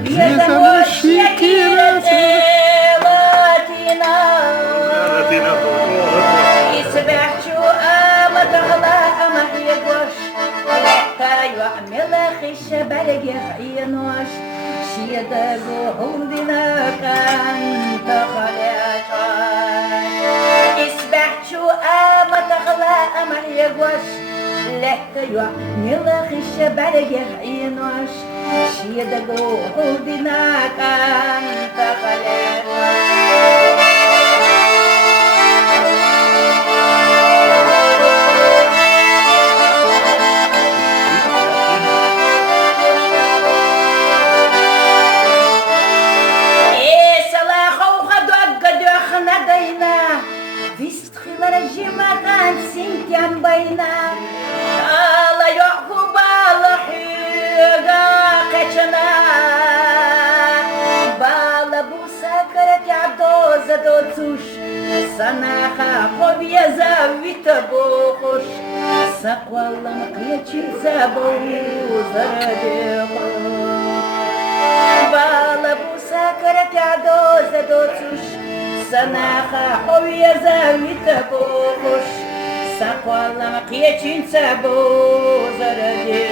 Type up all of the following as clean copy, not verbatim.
Бьезамош Латина Исбяхчу Аматагла Амахьегош Каю Мелахиш Балегех Инош Шиедагу Хундина Кантахаляча Исбяхчу Аматагла Амахьегош Лехкаю Мелахиш Балегех Инош Шиедагу Хундина Кантахаляча Bayna ala yoku balahiga kaçana bala bu sakarat yadoza dotuş sana khovya zavita bohuş sakwalam kıyaçiza boyu zaradeho bala bu sakarat yadoza dotuş sana khovya zavita bohuş Sakwalam kıyacınsa bozaradı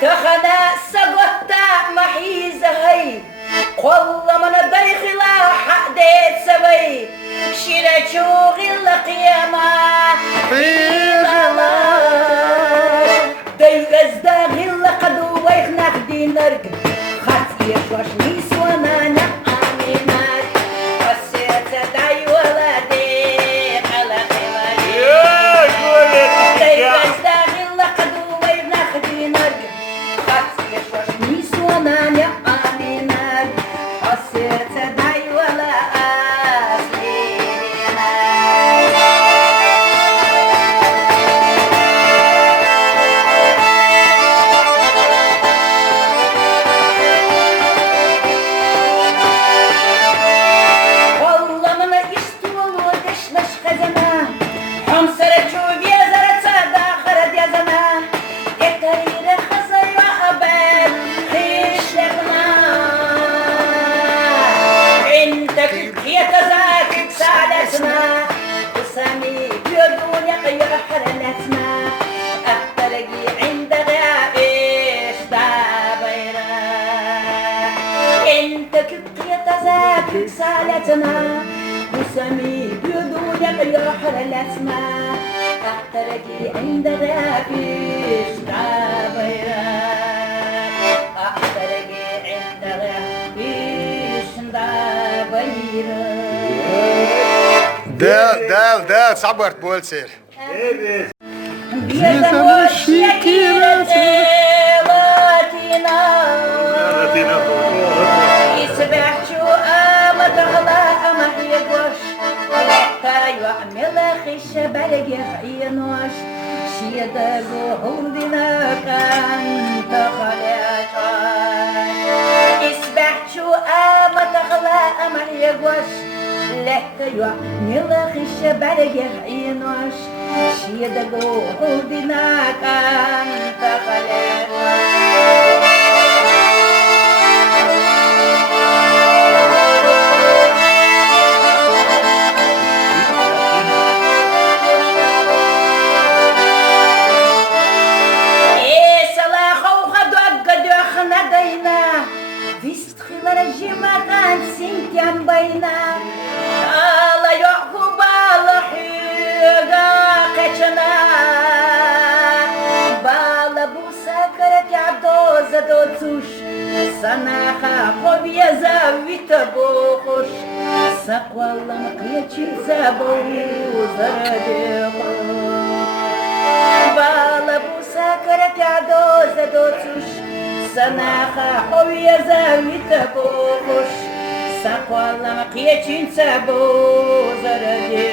Kahana sagotta mahizahai Kollamana daykhila haqdet savay Shirachu ghilla qiyama Дайгазда гилла каду вайхнах динарг Хат ешваш нисвана на аминар Асеца дай валаде халахимари Дайгазда гилла каду вайхнах динарг Хат ешваш нисвана на аминар Асеца дай вала سالتنا وسمي بيدودك يا حلتنا أحترقي عند غافيش دابيرا أحترقي عند غافيش دابيرا ده صعبت بولسير بيزموش يكيرتي لاتينا يسبحشو أمتغلا أمحيقوش كايو ملخش بلغيخ إينوش شيداغو هندنا كانت خلاشاش يسبحشو أمتغلا أمحيقوش لكايو ملخش بلغيخ إينوش شيداغو هندنا كانت خلاشاش Bayna ala yoku balahiga kaçana bala bu sakarat yadoza dotuş sana khovya zavita bohuş sakwalam kıyaçiza boyu zaradeho bala bu sakarat yadoza dotuş sana khovya zavita bohuş Sakwalam kıyacınsa bozaradı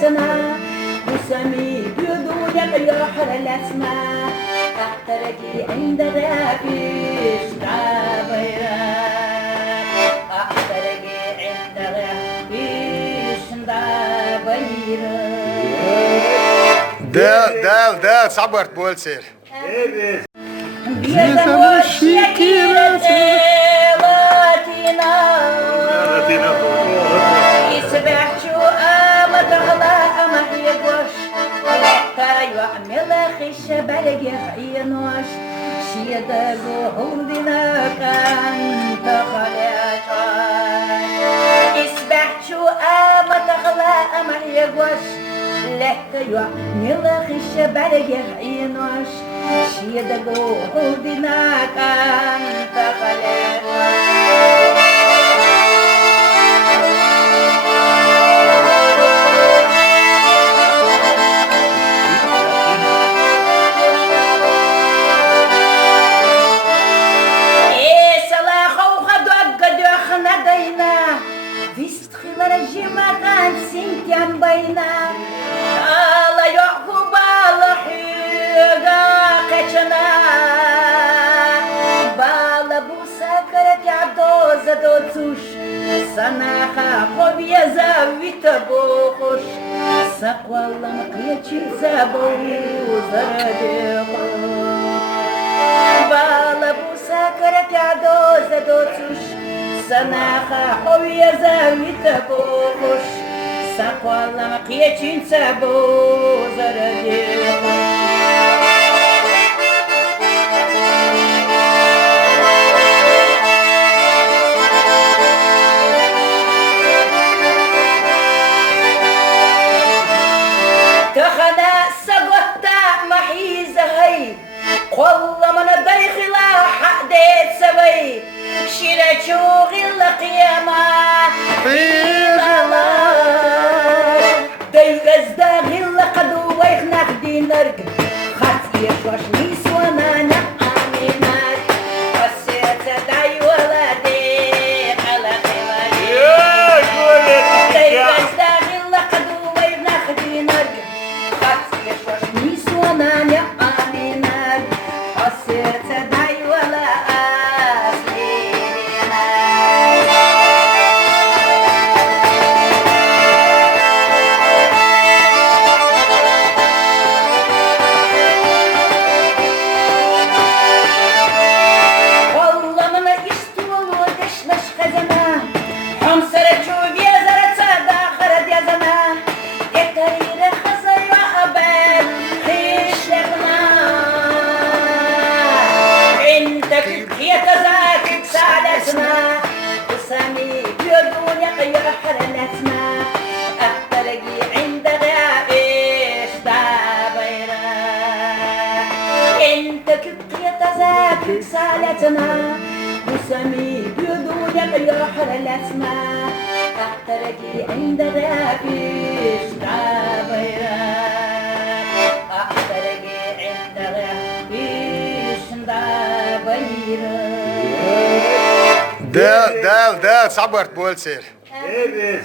سالتنا وسمي بيدونك يحر الأسماء أحترقي عند غافيش دابيرك أحترقي عند غافيش دابيرك Del, sabırt bol ser. Бьезamo шекирате латина И сбяхчу аматагла амахьегош Каю мелахиша балегех инош Шиедагу хундина канта халячаш И сбяхчу аматагла амахьегоsh Lekkayo melahisha balageh inosh Shiadago hudinakan takalewa Salahaw khadog gadokhna dayna Vistkhila rajimakan sinkyam bayna Ala yoku balahiga kaçana Bala bu sakarat yadoza dotuş Sanaha kovyaza vita bokuş Sakvallam kıyaçıza boğuza radyokuş Bala bu sakarat yadoza dotuş Sanaha kovyaza vita bokuş Sakvallam kıyaçıza boğuza radyokuş كخنا سقطة محيزة هي قل من داخلة حديت سوي شيرة شوغي القيامة في ظلام دايقز داخل قدو ويخناك دينرق خاتي يشوش نيسوانا نعمينك قسيت داي ولدي خلقي مالي دايقز داخل قدو ويخناك دينرق Нисуана не аминак, а сердце дай вала аслина. Колламана истуалу дешнаш хазана, хамсара чувья зараца да харад язана, экарира хазайва абад. يتزاكد سعادتنا وسامي بيدون يحر الأسماء أحترقي عند غائش دابيرا انت كنت يتزاكد سعادتنا وسامي بيدون يحر الأسماء أحترقي عند غائش دابيرا أحترقي عند غائش دابيرا Del, sabırt bol ser.